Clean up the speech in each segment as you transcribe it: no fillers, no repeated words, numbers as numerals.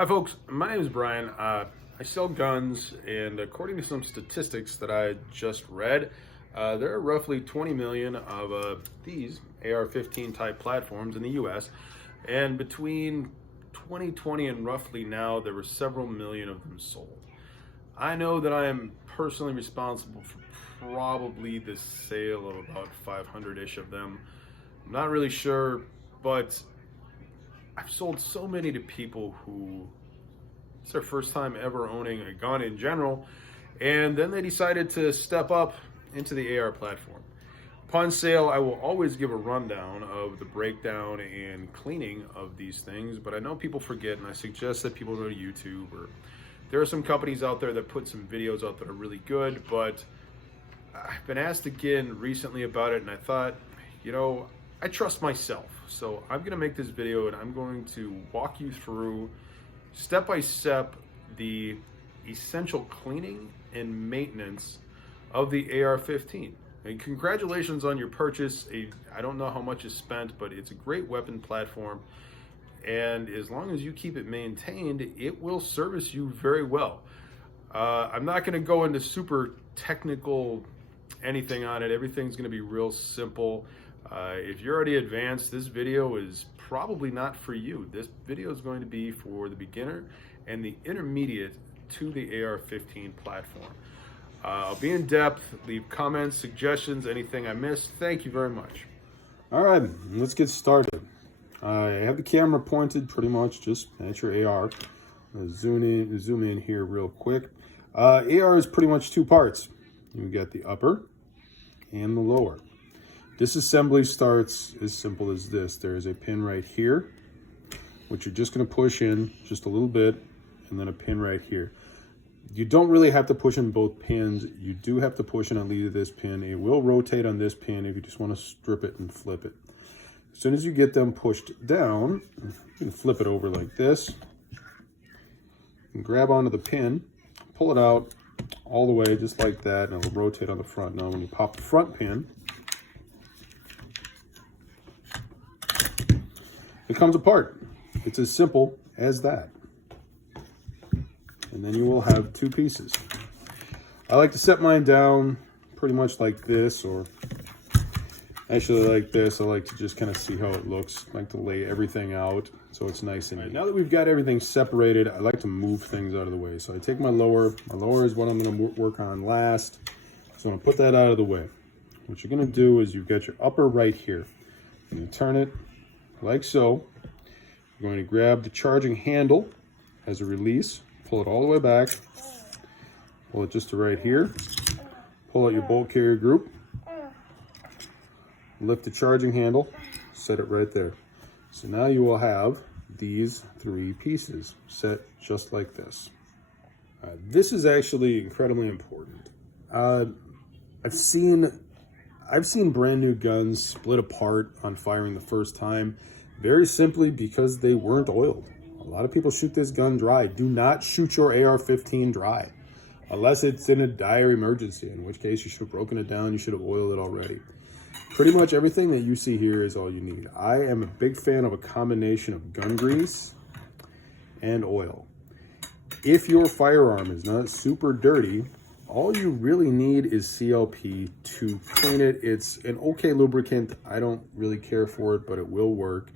Hi folks, my name is Brian. I sell guns, and according to some statistics that I just read, there are roughly 20 million of these AR-15 type platforms in the US, and between 2020 and roughly now, there were several million of them sold. I know that I am personally responsible for probably the sale of about 500-ish of them. I'm not really sure, but I've sold so many to people who it's their first time ever owning a gun in general, and then they decided to step up into the AR platform. Upon sale, I will always give a rundown of the breakdown and cleaning of these things, but I know people forget, and I suggest that people go to YouTube, or there are some companies out there that put some videos out that are really good, but I've been asked again recently about it, and I thought, I trust myself. So I'm gonna make this video and I'm going to walk you through step by step the essential cleaning and maintenance of the AR-15. And congratulations on your purchase. I don't know how much is spent, but it's a great weapon platform. And as long as you keep it maintained, it will service you very well. I'm not gonna go into super technical anything on it. Everything's gonna be real simple. If you're already advanced, this video is probably not for you. This video is going to be for the beginner and the intermediate to the AR-15 platform. I'll be in depth. Leave comments, suggestions, anything I missed. Thank you very much. All right, let's get started. I have the camera pointed pretty much just at your AR. I'll zoom in here real quick. AR is pretty much two parts. You've got the upper and the lower. Disassembly starts as simple as this. There is a pin right here, which you're just going to push in just a little bit, and then a pin right here. You don't really have to push in both pins. You do have to push in at least this pin. It will rotate on this pin if you just want to strip it and flip it. As soon as you get them pushed down, you can flip it over like this, and grab onto the pin, pull it out all the way just like that, and it'll rotate on the front. Now when you pop the front pin, it comes apart. It's as simple as that. And then you will have two pieces. I like to set mine down pretty much like this, or actually like this. I like to just kind of see how it looks. I like to lay everything out so it's nice and neat. Now that we've got everything separated, I like to move things out of the way. So I take my lower. My lower is what I'm going to work on last. So I'm going to put that out of the way. What you're going to do is you've got your upper right here. And you turn it like so. You're going to grab the charging handle as a release, pull it all the way back, pull it just to right here, pull out your bolt carrier group, lift the charging handle, set it right there. So now you will have these three pieces set just like this. This is actually incredibly important. I've seen brand new guns split apart on firing the first time, very simply because they weren't oiled. A lot of people shoot this gun dry. Do not shoot your AR-15 dry, unless it's in a dire emergency, in which case you should have broken it down, you should have oiled it already. Pretty much everything that you see here is all you need. I am a big fan of a combination of gun grease and oil. If your firearm is not super dirty, all you really need is CLP to clean it. It's an okay lubricant. I don't really care for it, but it will work.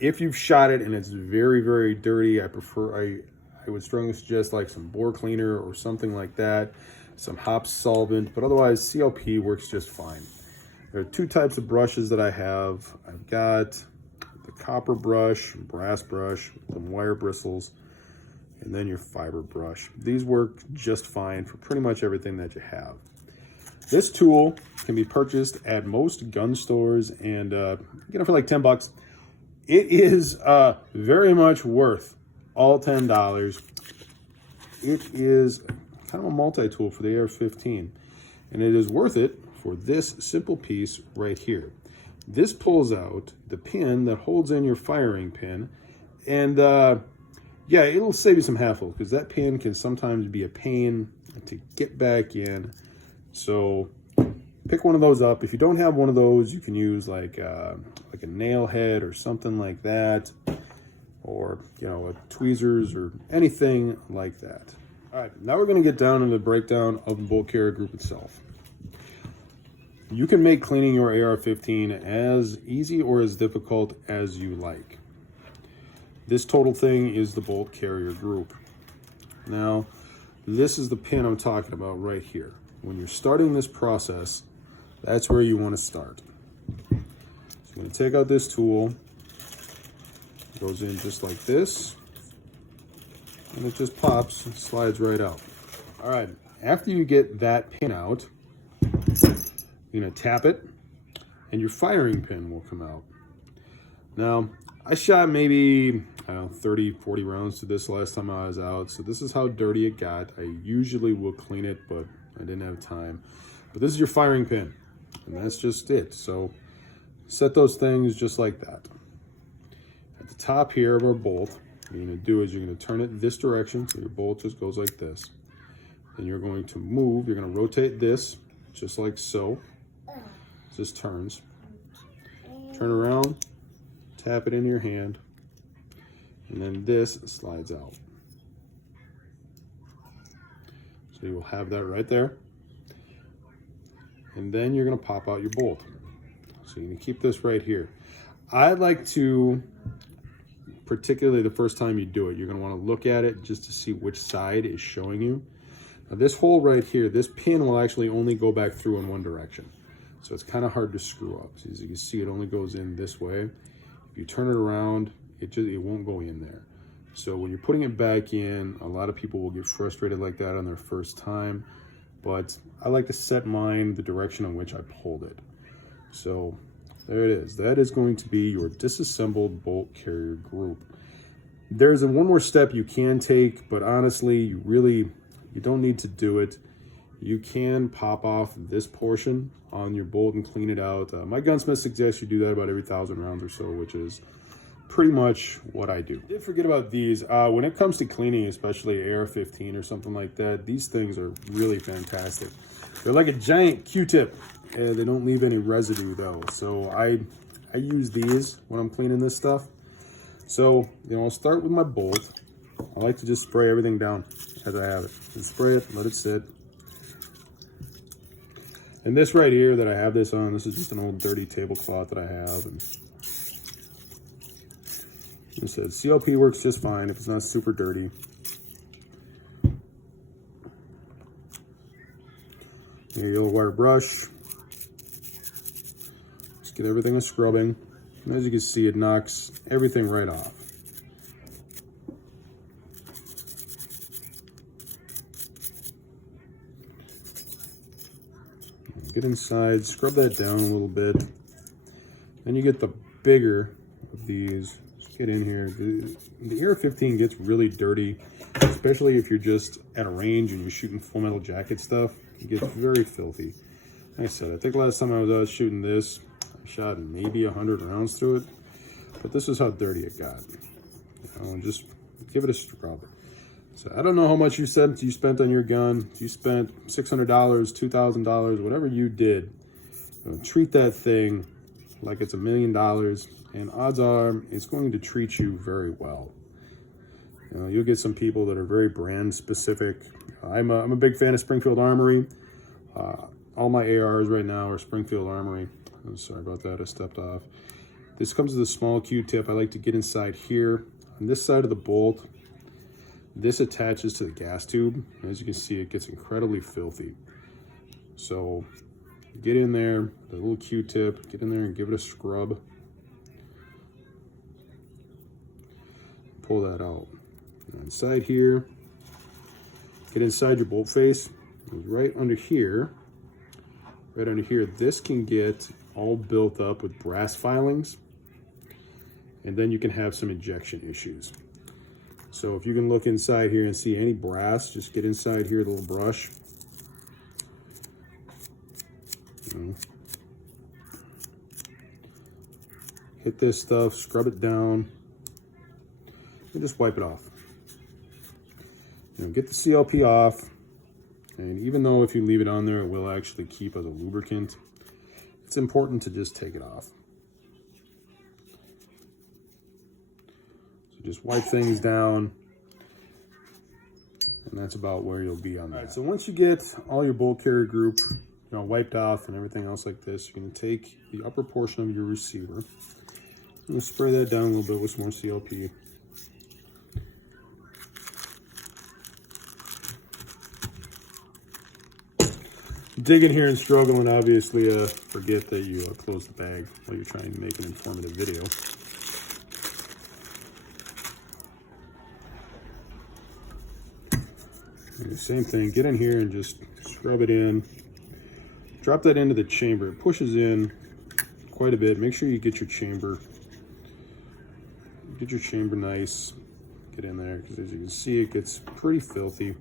If you've shot it and it's very, very dirty, I would strongly suggest like some bore cleaner or something like that, some hop solvent, but otherwise CLP works just fine. There are two types of brushes that I have. I've got the copper brush, brass brush, some wire bristles, and then your fiber brush. These work just fine for pretty much everything that you have. This tool can be purchased at most gun stores, and get it for like 10 bucks. It is very much worth all $10. It is kind of a multi-tool for the AR-15, and it is worth it for this simple piece right here. This pulls out the pin that holds in your firing pin, and yeah, it'll save you some hassle because that pin can sometimes be a pain to get back in. So pick one of those up. If you don't have one of those, you can use like a nail head or something like that, or, tweezers or anything like that. All right, now we're going to get down into the breakdown of the bolt carrier group itself. You can make cleaning your AR-15 as easy or as difficult as you like. This total thing is the bolt carrier group. Now, this is the pin I'm talking about right here. When you're starting this process, that's where you want to start. So I'm going to take out this tool. It goes in just like this. And it just pops and slides right out. All right, after you get that pin out, you're going to tap it, and your firing pin will come out. Now, I shot maybe, 30, 40 rounds to this last time I was out, so this is how dirty it got. I usually will clean it, but I didn't have time. But this is your firing pin, and that's just it. So set those things just like that. At the top here of our bolt, what you're going to do is you're going to turn it this direction, so your bolt just goes like this. Then you're going to move, you're going to rotate this, just like so. This turns. Turn around, tap it in your hand, and then this slides out. So you will have that right there. And then you're going to pop out your bolt. So you're going to keep this right here. I like to, particularly the first time you do it, you're going to want to look at it just to see which side is showing you. Now this hole right here, this pin will actually only go back through in one direction. So it's kind of hard to screw up. So as you can see, it only goes in this way. If you turn it around, it won't go in there. So when you're putting it back in, a lot of people will get frustrated like that on their first time. But I like to set mine the direction in which I pulled it. So there it is. That is going to be your disassembled bolt carrier group. There's one more step you can take, but honestly, you don't need to do it. You can pop off this portion on your bolt and clean it out. My gunsmith suggests you do that about every 1,000 rounds or so, which is pretty much what I do. I did forget about these. When it comes to cleaning, especially AR-15 or something like that, these things are really fantastic. They're like a giant Q-tip, and they don't leave any residue though. So I use these when I'm cleaning this stuff. So, I'll start with my bolt. I like to just spray everything down as I have it. Just spray it, let it sit. And this right here that I have this on, this is just an old dirty tablecloth that I have. And it says CLP works just fine if it's not super dirty. Your yellow wire brush. Just get everything a scrubbing. And as you can see, it knocks everything right off. Get inside, scrub that down a little bit. Then you get the bigger of these. Just get in here. The AR-15 gets really dirty, especially if you're just at a range and you're shooting full metal jacket stuff. It gets very filthy. Like I said, I think last time I was out shooting this, I shot maybe 100 rounds through it. But this is how dirty it got. Just give it a scrub. So I don't know how much you spent on your gun. You spent $600, $2,000, whatever you did. Treat that thing like it's $1 million, and odds are it's going to treat you very well. You'll get some people that are very brand specific. I'm a big fan of Springfield Armory. All my ARs right now are Springfield Armory. Oh, sorry about that, I stepped off. This comes with a small Q-tip. I like to get inside here. On this side of the bolt, this attaches to the gas tube. As you can see, it gets incredibly filthy. So get in there, the little Q-tip, get in there and give it a scrub. Pull that out. Now inside here, get inside your bolt face. Right under here, this can get all built up with brass filings. And then you can have some injection issues. So if you can look inside here and see any brass, just get inside here, the little brush. Hit this stuff, scrub it down, and just wipe it off. Get the CLP off. And even though if you leave it on there, it will actually keep as a lubricant, it's important to just take it off. So Just wipe things down, and that's about where you'll be on that. All right, so once you get all your bolt carrier group, wiped off and everything else like this, you're going to take the upper portion of your receiver. I'm going to spray that down a little bit with some more CLP. Dig in here and struggle, and obviously forget that you close the bag while you're trying to make an informative video. And the same thing, get in here and just scrub it in. Drop that into the chamber. It pushes in quite a bit. Make sure you get your chamber nice. Get in there, because as you can see, it gets pretty filthy.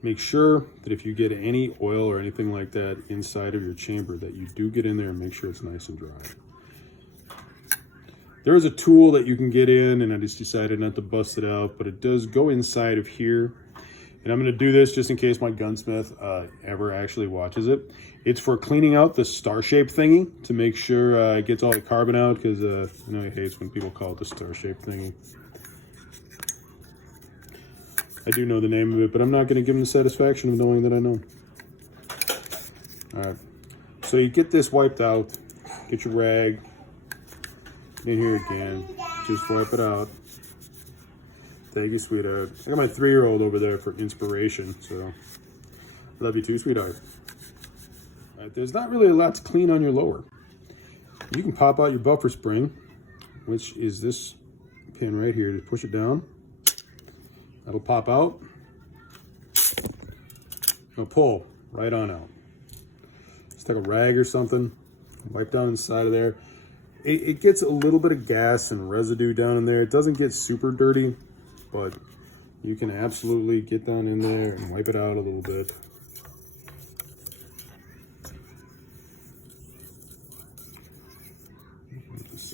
Make sure that if you get any oil or anything like that inside of your chamber, that you do get in there and make sure it's nice and dry. There is a tool that you can get in, and I just decided not to bust it out, but it does go inside of here. And I'm going to do this just in case my gunsmith ever actually watches it. It's for cleaning out the star-shaped thingy to make sure it gets all the carbon out, because he hates when people call it the star-shaped thingy. I do know the name of it, but I'm not going to give him the satisfaction of knowing that I know. All right, so you get this wiped out. Get your rag. Get in here again. Just wipe it out. Thank you, sweetheart. I got my 3-year-old over there for inspiration, so love you too, sweetheart. All right, there's not really a lot to clean on your lower. You can pop out your buffer spring, which is this pin right here. Just push it down. That'll pop out. It'll pull right on out. Just take a rag or something, wipe down inside of there. It gets a little bit of gas and residue down in there. It doesn't get super dirty, but you can absolutely get down in there and wipe it out a little bit.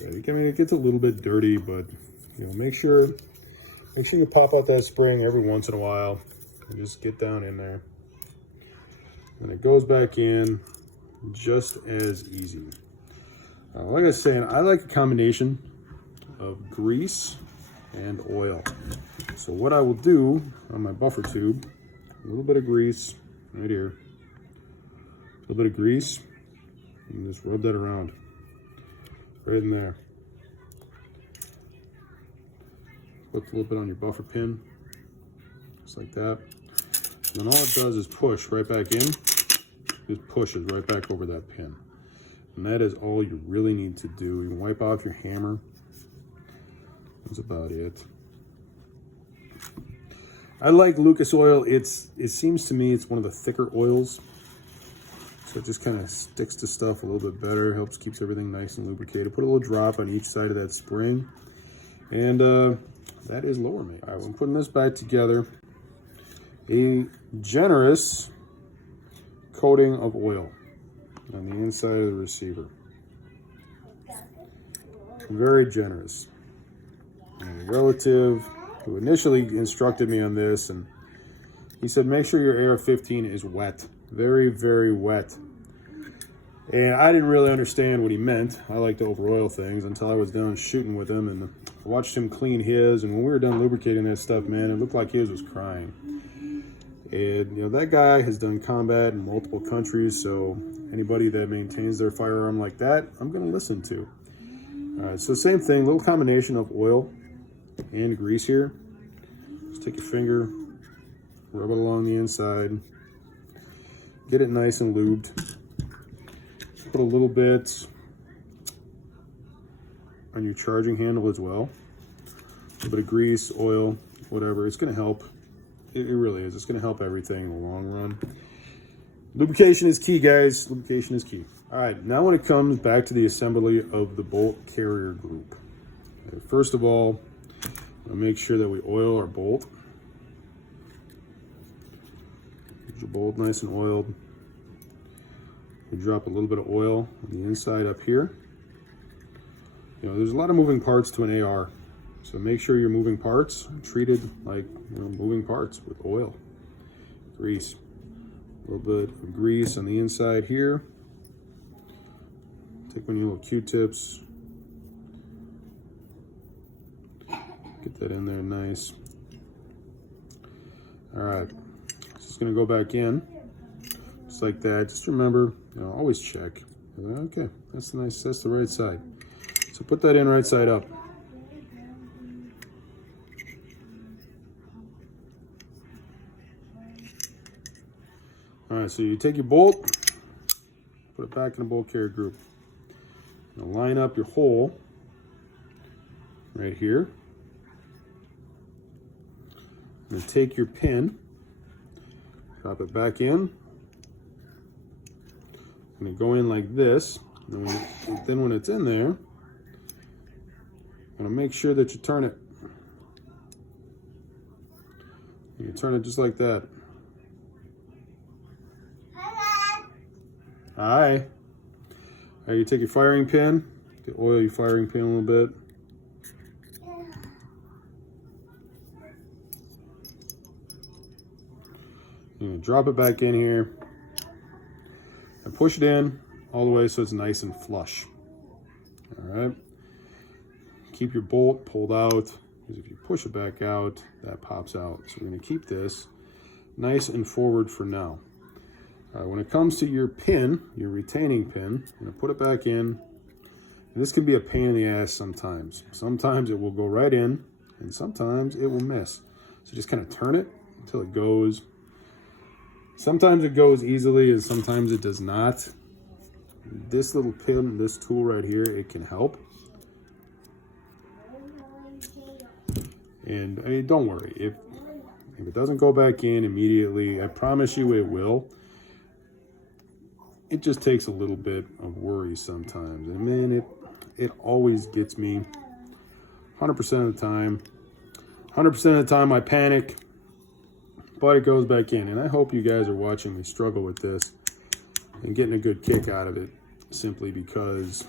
I mean, it gets a little bit dirty, but make sure you pop out that spring every once in a while and just get down in there. And it goes back in just as easy. Like I was saying, I like a combination of grease and oil. So what I will do on my buffer tube, a little bit of grease right here, a little bit of grease, and just rub that around right in there. Put a little bit on your buffer pin, just like that. And then all it does is push right back in. Just pushes right back over that pin. And that is all you really need to do. You can wipe off your hammer. That's about it. I like Lucas oil. It seems to me it's one of the thicker oils. So it just kind of sticks to stuff a little bit better. Helps keeps everything nice and lubricated. Put a little drop on each side of that spring. And that is lower mate. All right, when putting this back together, a generous coating of oil on the inside of the receiver. Very generous. And a relative who initially instructed me on this, and he said, make sure your AR-15 is wet. Very, very wet. And I didn't really understand what he meant. I like to over oil things until I was down shooting with him, and I watched him clean his, and when we were done lubricating that stuff, man, it looked like his was crying. And that guy has done combat in multiple countries, so anybody that maintains their firearm like that, I'm going to listen to. All right, so same thing, little combination of oil and grease here. Just take your finger, rub it along the inside, get it nice and lubed. Put a little bit on your charging handle as well. A little bit of grease, oil, whatever. It's going to help. It really is. It's going to help everything in the long run. Lubrication is key, guys. Lubrication is key. All right, now when it comes back to the assembly of the bolt carrier group. First of all, we'll make sure that we oil our bolt. Get your bolt nice and oiled. We drop a little bit of oil on the inside up here. You know, there's a lot of moving parts to an AR. So make sure your moving parts are treated like, you know, moving parts with oil, grease, a little bit of grease on the inside here. Take one of your little Q-tips, get that in there nice. All right, just gonna go back in, just like that. Just remember, you know, always check. Okay, that's nice, that's the right side. So put that in right side up. All right, so you take your bolt, put it back in the bolt carrier group. Now line up your hole right here. And then take your pin, drop it back in. And then go in like this. And then when it's in there, I'm gonna make sure that you turn it. You turn it just like that. Hi. All right, you take your firing pin, oil your firing pin a little bit. You're gonna drop it back in here and push it in all the way so it's nice and flush. All right. Keep your bolt pulled out, because if you push it back out, that pops out. So we're gonna keep this nice and forward for now. When it comes to your pin, your retaining pin, you're gonna put it back in. And this can be a pain in the ass sometimes. Sometimes it will go right in, and sometimes it will miss. So just kind of turn it until it goes. Sometimes it goes easily, and sometimes it does not. This little pin, this tool right here, it can help. And I mean, don't worry, if it doesn't go back in immediately, I promise you it will. It just takes a little bit of worry sometimes. And man, it always gets me 100% of the time. 100% of the time I panic, but it goes back in. And I hope you guys are watching me struggle with this and getting a good kick out of it, simply because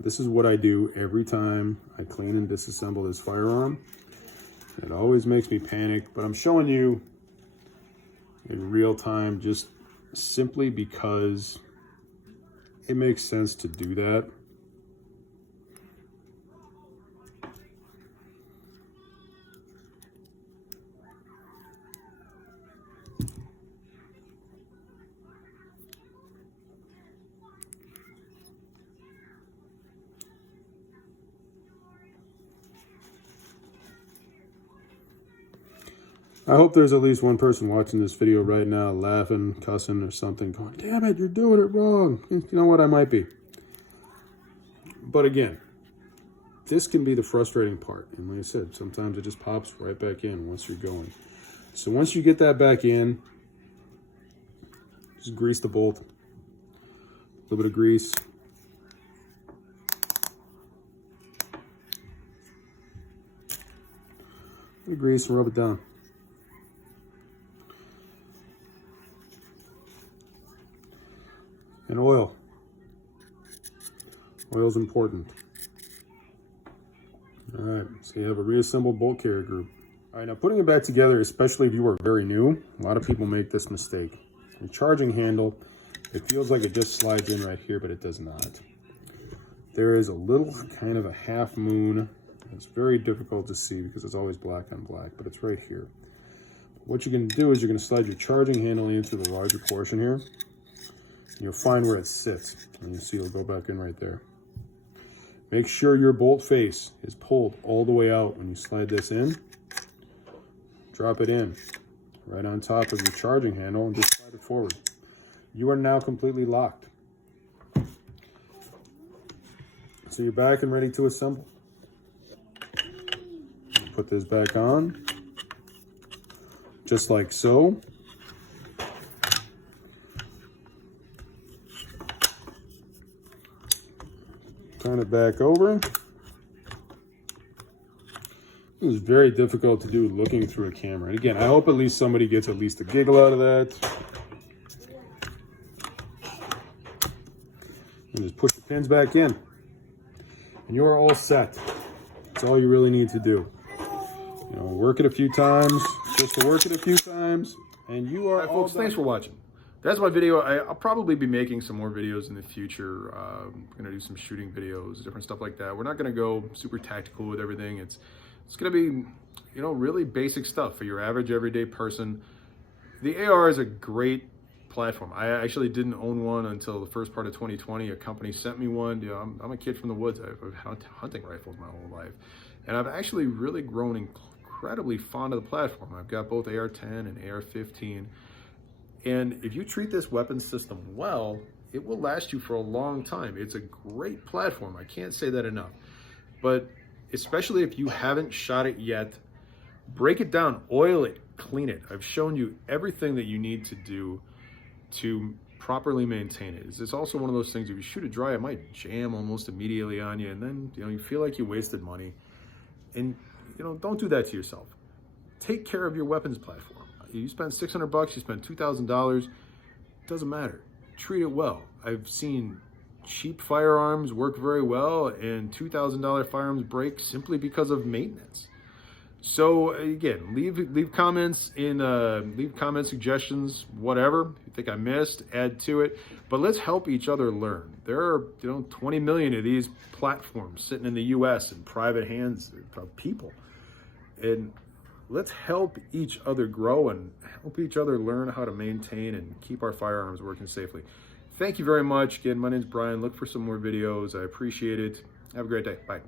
this is what I do every time I clean and disassemble this firearm. It always makes me panic, but I'm showing you in real time just simply because it makes sense to do that. I hope there's at least one person watching this video right now laughing, cussing, or something, going, damn it, you're doing it wrong. You know what, I might be. But again, this can be the frustrating part. And like I said, sometimes it just pops right back in once you're going. So once you get that back in, just grease the bolt. A little bit of grease. A bit of grease and rub it down. And oil. Oil is important. All right, so you have a reassembled bolt carrier group. All right, now putting it back together, especially if you are very new, a lot of people make this mistake. The charging handle, it feels like it just slides in right here, but it does not. There is a little kind of a half moon. It's very difficult to see because it's always black on black, but it's right here. What you're gonna do is you're gonna slide your charging handle into the larger portion here. You'll find where it sits, and you see it'll go back in right there. Make sure your bolt face is pulled all the way out when you slide this in. Drop it in right on top of your charging handle and just slide it forward. You are now completely locked. So you're back and ready to assemble. Put this back on, just like so. Turn it back over. It was very difficult to do looking through a camera. And again, I hope at least somebody gets at least a giggle out of that. And just push the pins back in. and you are all set. That's all you really need to do. You know, work it a few times, just to work it a few times, and you are all folks, thanks for watching. That's my video. I'll probably be making some more videos in the future. I'm gonna do some shooting videos, different stuff like that. We're not gonna go super tactical with everything. It's gonna be, you know, really basic stuff for your average everyday person. The AR is a great platform. I actually didn't own one until the first part of 2020. A company sent me one. You know, I'm a kid from the woods. I've had hunting rifles my whole life, and I've actually really grown incredibly fond of the platform. I've got both AR10 and AR15, and if you treat this weapon system well, it will last you for a long time. It's a great platform. I can't say that enough. But especially if you haven't shot it yet, break it down, oil it, clean it. I've shown you everything that you need to do to properly maintain it. It's also one of those things, if you shoot it dry, it might jam almost immediately on you, and then, you know, you feel like you wasted money. And, you know, don't do that to yourself. Take care of your weapons platform. You spend $600, you spend $2,000, doesn't matter. Treat it well. I've seen cheap firearms work very well, and $2,000 firearms break simply because of maintenance. So again, leave comments in leave comment suggestions, whatever you think I missed, add to it. But let's help each other learn. There are, you know, 20 million of these platforms sitting in the U.S. in private hands of people, and let's help each other grow and help each other learn how to maintain and keep our firearms working safely. Thank you very much. Again, my name's Brian. Look for some more videos. I appreciate it. Have a great day. Bye.